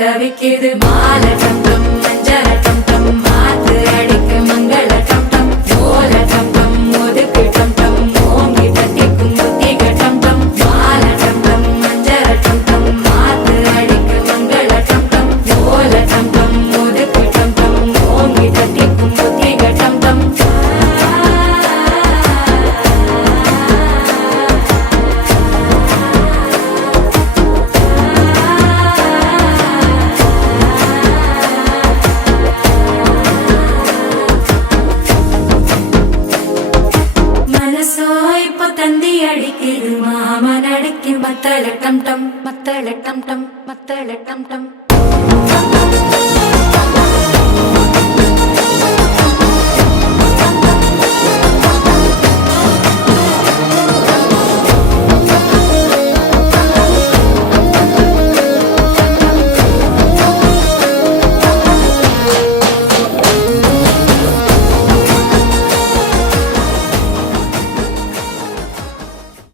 தவிக்குது மால டம் டம் மஞ்சள டம் டம் மாத்து அடிக்கு மங்கள டம் டம் ஓல டம் டம் ஒதுக்கு டம் டம் ஓங்கி தட்டிக்கும் புத்திக டம் டம் மால டம் டம் மஞ்சள டம் டம் மாத்து அடிக்கு மங்கள டம் டம் ஓல டம் டம் ஒதுக்கு டம் டம் ஓங்கி தட்டிக்கும் புத்திக டம் டம் தந்தி அடிக்குது மாமன் அடிக்கு மத்தள டம் டம் மத்தள டம் டம் மத்தள டம் டம்